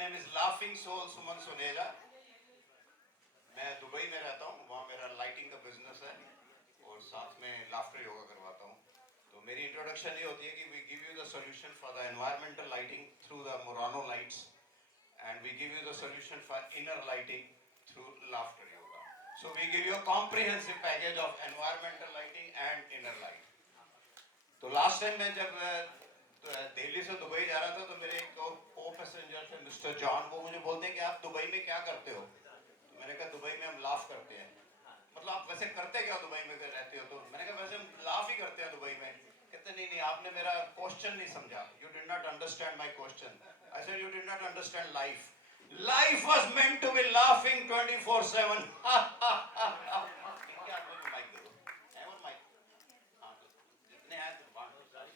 name is Laughing Soul Suman Suneja. मैं दुबई में रहता हूँ, वहाँ मेरा लाइटिंग का बिजनेस है और साथ में लाफ्टर योगा करवाता हूँ। तो मेरी इंट्रोडक्शन ये होती है कि we give you the solution for the environmental lighting through the Murano lights and we give you the solution for inner lighting through laughter yoga. So we give you a comprehensive package of environmental lighting and inner light. तो last time मैं जब दिल्ली से दुबई जा रहा था तो मेरे एक को पैसेंजर थे मिस्टर जॉन, वो मुझे बोलते हैं कि आप दुबई में क्या करते हो। तो मैंने कहा दुबई में हम लाफ करते हैं। मतलब आप वैसे करते क्या दुबई में रहते हो? तो मैंने कहा वैसे हम लाफ ही करते हैं दुबई में। कहते नहीं नहीं, आपने मेरा क्वेश्चन नहीं समझा। You did not understand my question. I said you did not understand life. Life was meant to be laughing 24/7। क्या माइक दो, है वो माइक। हां तो जितने हैं तो बांट दो सारी।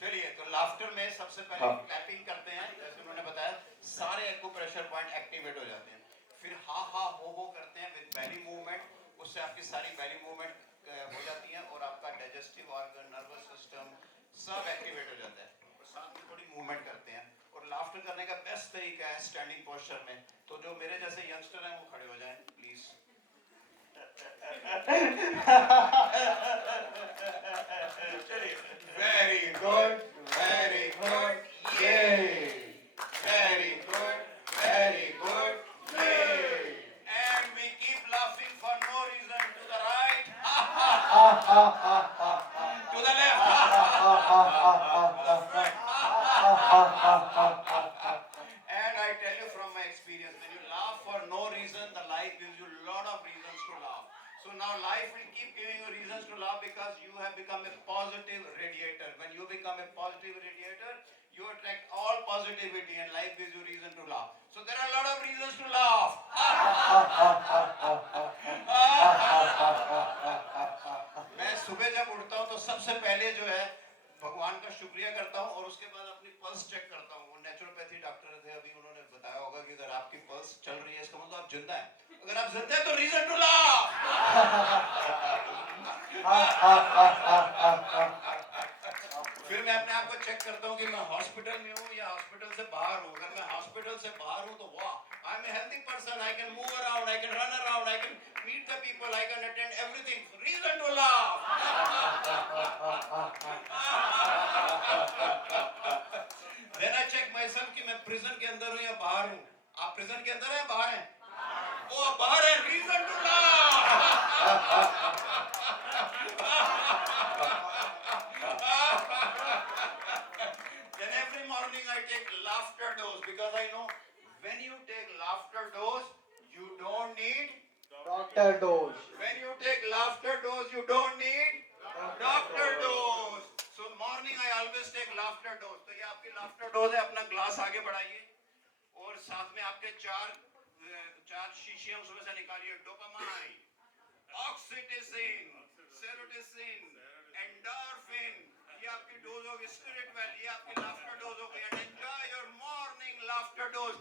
चलिए, तो लाफ्टर में सबसे पहले क्लैपिंग करते हैं, जैसे उन्होंने बताया सारे एक्यूप्रेशर पॉइंट एक्टिवेट हो जाते हैं। फिर हा हा हो करते हैं विद बेली मूवमेंट, उससे आपकी सारी बेली मूवमेंट हो जाती है और आपका डाइजेस्टिव ऑर्गन, नर्वस सिस्टम सब एक्टिवेट हो जाता है। और साथ में थोड़ी मूवमेंट करते हैं। और लाफ्टर करने का बेस्ट तरीका है स्टैंडिंग पोस्चर में। तो जो मेरे जैसे यंगस्टर हैं वो खड़े हो जाएं please. Very good, very good, yay! Very good, very good, yay! And we keep laughing for no reason to the right, to the left, to the front. And I tell you from my experience, when you laugh for no reason, the life gives you a lot of reasons to laugh. So now life will keep giving you reasons to laugh because you have become a positive radiator. When you become a positive radiator, you attract all positivity and life gives you reason to laugh. So there are a lot of reasons to laugh. मैं सुबह जब उठता हूँ तो सबसे पहले जो है भगवान का शुक्रिया करता हूँ और उसके बाद अपनी पल्स चेक करता हूँ। वो नेचुरोपैथी डॉक्टर थे, अभी उन्होंने बताया होगा कि अगर आपकी पल्स चल रही है इसका मतलब आप जिंदा हैं। अगर आप जिंदा हैं तो रीजन टू लाफ। फिर मैं अपने आप को चेक करता हूँ कि मैं हॉस्पिटल में हूँ या हॉस्पिटल से बाहर हूँ। अगर मैं हॉस्पिटल से बाहर हूँ तो वाह, I am a healthy person, I can move around, I can run around, I can meet the people, I can attend everything, reason to laugh. Then I check my self कि मैं प्रिजन के अंदर हूँ या बाहर हूँ। आप प्रिजन के अंदर हैं बाहर हैं? वो बाहर है, reason to laugh. Then every morning I take laughter dose because I know when you take laughter dose, you don't need Doctor dose. when you take laughter dose, you don't need doctor dose. So morning I always take laughter dose. तो ये आपकी laughter dose है। अपना ग्लास आगे बढ़ाइए और साथ में आपके चार शीशियां उसमें से निकालिए। डोपामाइन, ऑक्सीटोसिन, सेरोटोनिन, एंडोर्फिन, ये आपकी डोज होगी। स्पिरिट वेल, ये आपकी लाफ्टर डोज होगी। And enjoy your morning laughter dose.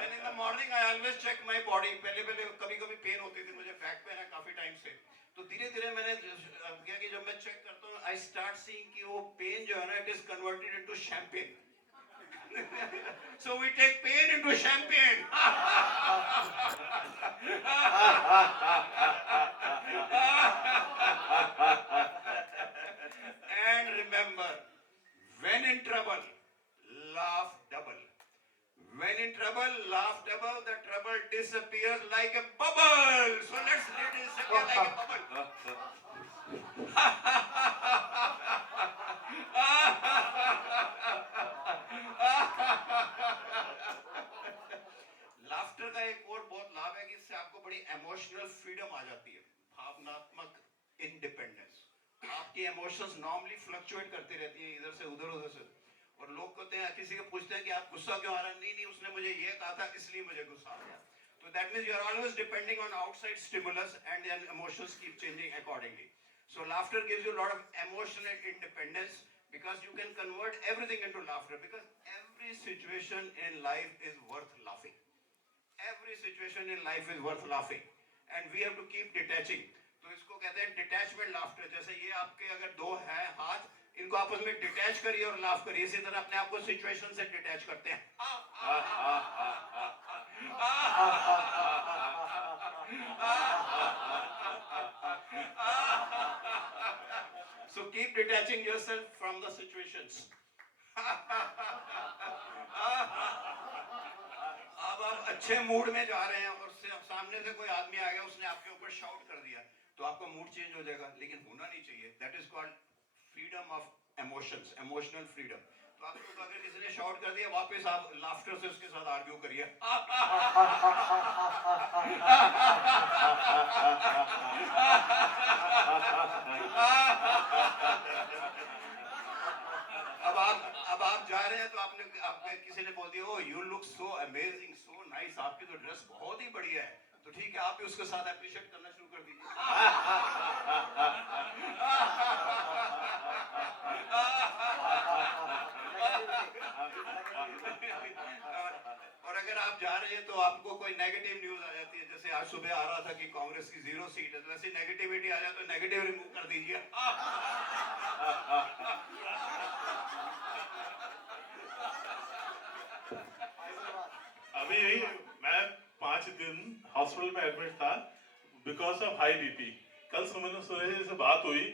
And in the morning I always check my body. पहले कभी पेन होती थी, मुझे बैक पेन है काफी टाइम से। तो धीरे-धीरे मैंने क्या कि जब मैं चेक करता हूँ I start seeing कि वो पेन जो है ना, it is converted into champagne. So we take pain into champagne. And remember, when in trouble, laugh double. When in trouble, laugh double. The trouble disappears like a bubble. So let's let it disappear like a bubble. Laughter का एक और बहुत लाभ है कि इससे आपको बड़ी इमोशनल फ्रीडम आ जाती है, भावनात्मक इंडिपेंडेंस। आपकी इमोशंस नॉर्मली फ्लक्चुएट करती रहती हैं इधर से उधर से। और लोग कहते हैं, किसी को पूछते हैं कि आप गुस्सा क्यों आ रहा है? नहीं, उसने मुझे ये कहा था इसलिए मुझे गुस्सा आ गया। तो that means you are always depending on outside stimulus and then emotions keep changing accordingly. So laughter gives you a lot of emotional independence because you can convert everything into laughter, because every situation in life is worth laughing. Every situation in life is worth laughing, and we have to keep detaching. तो इसको कहते हैं detachment laughter. जैसे ये आपके अगर दो हैं हाथ, इनको आपस में डिटैच करिए और लाफ करिए. इसी तरह अपने आप को सिचुएशन से डिटैच करते हैं. So keep detaching yourself from the situations. अब आप अच्छे मूड में जा रहे हैं और सामने से कोई आदमी आ गया, उसने आपके ऊपर शाउट कर दिया, तो आपका मूड चेंज हो जाएगा, लेकिन होना नहीं चाहिए. That is called freedom of emotions, emotional freedom. तो आपको अगर किसी ने शाउट कर दिया, वापस आप लाफ्टर से उसके साथ आर्ग्यू करिए. अब आप जा रहे हैं तो आपने किसी ने बोल दिया, oh you look so amazing, so nice, आपकी तो ड्रेस बहुत ही बढ़िया है. तो ठीक है, आप भी उसके साथ अप्रिशिएट करना शुरू कर दीजिए. और अगर आप जा रहे हैं तो आपको कोई नेगेटिव न्यूज आ जाती है, जैसे आज सुबह आ रहा था कि कांग्रेस की 0 सीट है, तो ऐसी नेगेटिविटी आ जाए तो नेगेटिव रिमूव कर दीजिए. अभी यही मैं 5 दिन हॉस्पिटल में एडमिट था बिकॉज ऑफ हाई बीपी. कल सुबह से बात हुई,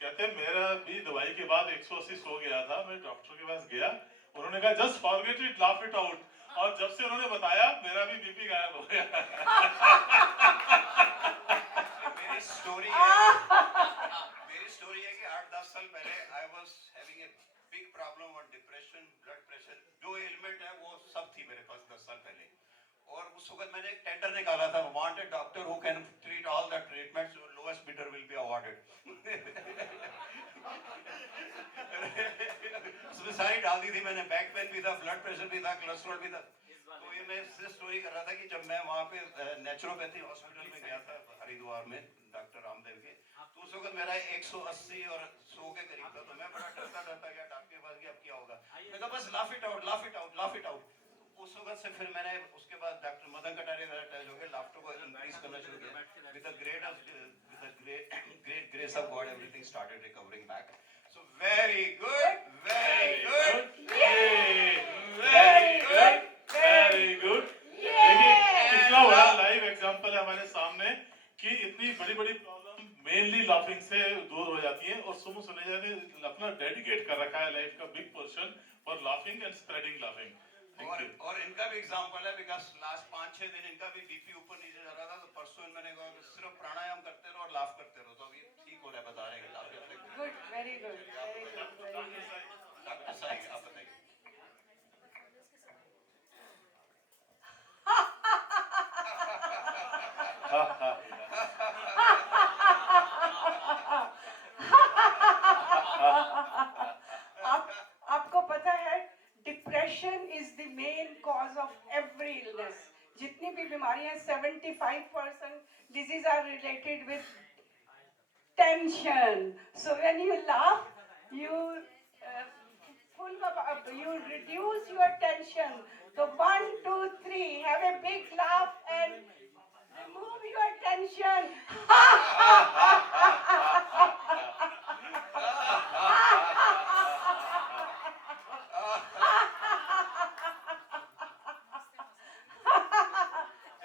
कहते हैं मेरा भी दवाई के बाद 180 हो गया था. मैं डॉक्टर के पास गया, उन्होंने कहा just forget it, laugh it out. और जब से उन्होंने बताया मेरा भी बीपी गायब हो गया. मेरी स्टोरी है कि 8-10 साल पहले I was having a big problem on depression, blood pressure, जो एलिमेंट है वो सब थी मेरे पास 10 साल पहले. और उस वक्त मैंने एक टेंडर निकाला था, wanted doctor who can treat all the treatments, lowest bidder will be awarded. उसमें सारी डाल दी थी मैंने, बैक पेन भी था, ब्लड प्रेशर भी था, कोलेस्ट्रॉल भी था. तो ये मैं इससे स्टोरी कर रहा था कि जब मैं वहाँ पे नेचुरोपैथी हॉस्पिटल में गया था हरिद्वार में, डॉक्टर रामदेव के, तो उस वक्त मेरा 180 और 100 के करीब था. तो मैं बड़ा डरता गया डॉक्टर के पास गया, अब क्या होगा. मैं कहा बस laugh it out, laugh it out, laugh it out. उस वक्त से फिर मैंने उसके बाद डॉक्टर मदन कटारिया का अटैच हो गया, लाफ्टर को इंक्रीज करना शुरू किया. With the great grace of God everything started recovering back. So very good, very good, very good, very good. देखिए कितना बड़ा लाइव एग्जांपल है हमारे सामने कि इतनी बड़ी बड़ी प्रॉब्लम मेनली लाफिंग से दूर हो जाती है. और सुमो सुनेजा ने अपना डेडिकेट कर रखा है लाइफ का big portion for laughing and spreading laughing. और इनका भी एग्जांपल है, बिकॉज लास्ट 5-6 दिन इनका भी बीपी ऊपर नीचे जा रहा था. तो परसों मैंने कहा सिर्फ प्राणायाम करते रहो और लाफ करते रहो, तो अभी ठीक हो रहा है, बता रहे हैं. Good, very good, very good, very good. Doctor साहब आप बताइए. आपको पता है depression is the main cause of every illness. जितनी भी बीमारियां 75% disease are related with tension. So when you laugh you reduce your tension. So 1, 2, 3, have a big laugh and remove your tension.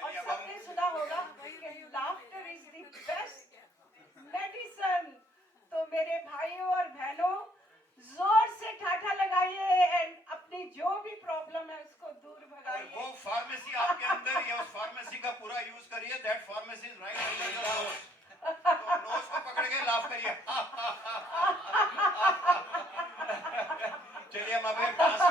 और सबने सुना होगा कि laughter is the best medicine. तो मेरे भाइयों और बहनों, जोर से ठाठा लगाइए एंड अपनी जो भी प्रॉब्लम है उसको दूर और भगाइए. वो फार्मेसी आपके अंदर या उस फार्मेसी का पूरा यूज करिए. That pharmacy is right under your nose. तो नोज को पकड़ के लाफ करिए. चलिए हम अभी डांस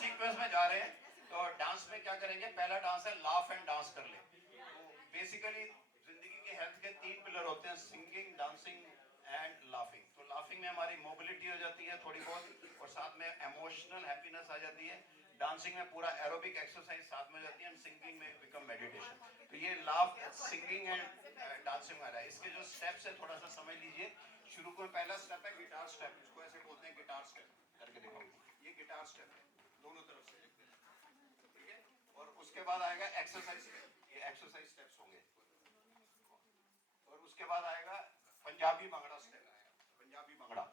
सीक्वेंस में जा रहे हैं. तो डांस में क्या करेंगे, पहला डांस है लाफ एंड डांस कर ले. तो बेसिकली जिंदगी के हेल्थ के 3 पिलर होते हैं, सिंगिंग, डांसिंग एंड लाफिंग. तो लाफिंग में हमारी मोबिलिटी हो जाती है थोड़ी बहुत, और साथ में इमोशनल हैप्पीनेस आ जाती है. डांसिंग में पूरा एरोबिक एक्सरसाइज साथ में जाती है, एंड सिंगिंग में बिकम मेडिटेशन. तो ये लाफ, सिंगिंग एंड डांसिंग वाला है. इसके जो स्टेप्स है थोड़ा सा समझ लीजिए. शुरू में पहला स्टेप है गिटार स्टेप, इसको ऐसे बोलते हैं गिटार स्टेप, करके दिखाओ। ये गिटार स्टेप है, दोनों तरफ से, ठीक है। और उसके बाद आएगा एक्सरसाइज, ये एक्सरसाइज स्टेप्स होंगे। और उसके बाद आएगा पंजाबी भंगड़ा स्टेप, पंजाबी भंगड़ा,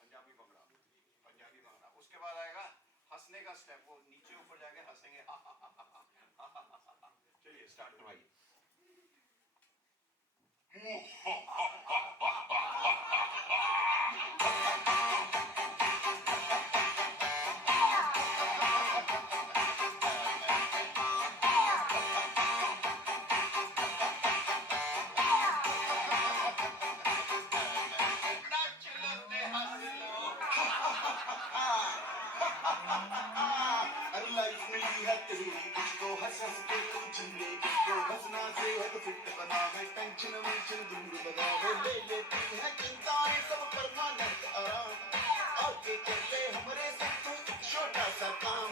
पंजाबी भंगड़ा, पंजाबी भंगड़ा। उसके बाद आएगा हंसने का स्टेप, वो नीचे ऊपर जाके हंसेंगे। चलिए स्टार्ट करवाइए। नाच लो ते हंस लो। अरे लाइफ मिली है तेरी, तुझको हंस हंस के तू जीने, तुझको हंसना सेहत फिट बनावे, टेंशन वेंशन दूर भगावे, ले लेती है चिंताएं सब परमानेंट आराम, आके चले हमरे संग तू एक छोटा सा काम।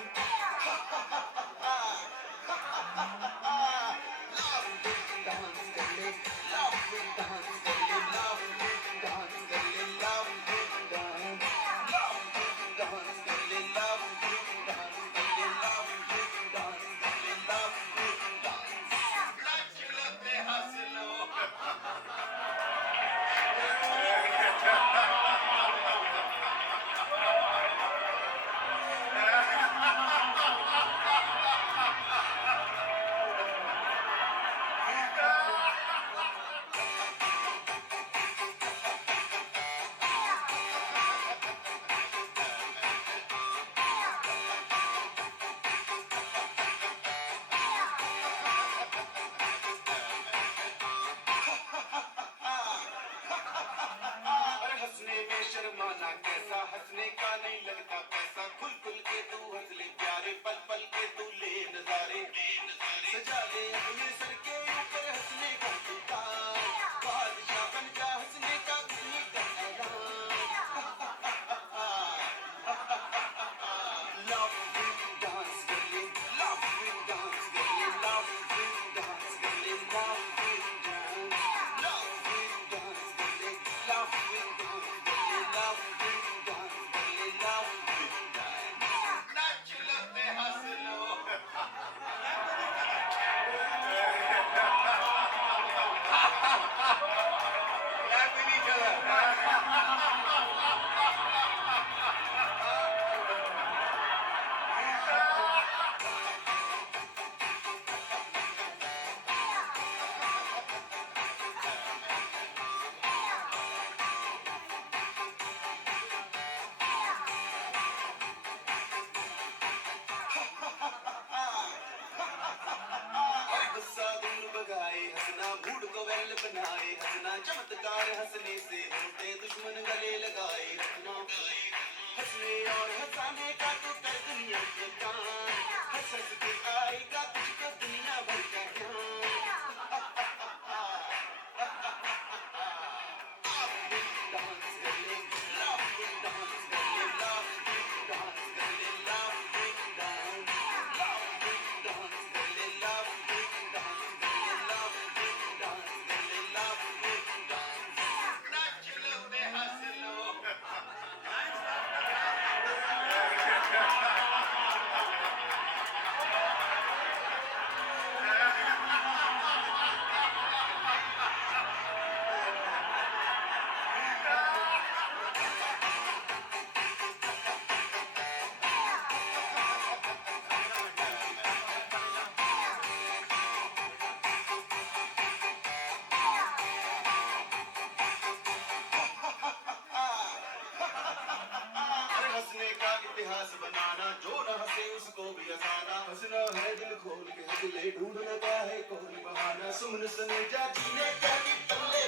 Love with dance कर ले, love with dance कर ले, love with dance कर ले, love with dance, love with dance कर ले, love with dance कर ले, love with dance कर ले, love with dance। नाच लो ते हंस लो। अरे हंसने में शर्माना कैसा, हंसने का नहीं लगता पैसा, खुल खुल के तू हंस ले प्यारे, पल पल के तू ले नजारे, सजा ले अपने सर के ऊपर हंसने का दुकान, बादशाह बन जा हंसने का खुशी का ऐलान। Love with dance कर ले, love with dance कर ले, love with dance कर ले, love with dance, love with dance कर ले, love with dance कर ले, love with dance कर ले, love with dance। नाच लो ते हंस लो। Clap in each other. और गुस्सा दिल भगाए हंसना, मूड को वेल बनाए हंसना, चमत्कार हंसने से होते दुश्मन गले लगाए हंसना, हंसने और हंसाने का तो कर दुनिया के काम, हंस हंस के आएगा तुझको दुनिया भर का ज्ञान। डांस कर ले, love with dance कर ले, love with dance कर ले, love with dance, love with dance कर ले, love with dance कर ले, love with dance कर ले, love with dance। नाच लो ते हंस लो। अरे हंसने का इतिहास बनाना, जो न हंसे उसको भी हंसाना, हंसना है दिल खोल के हंस ले, ढूंढ लगा है कोई बहाना, सुमन सने जा जीने का कि पल्ले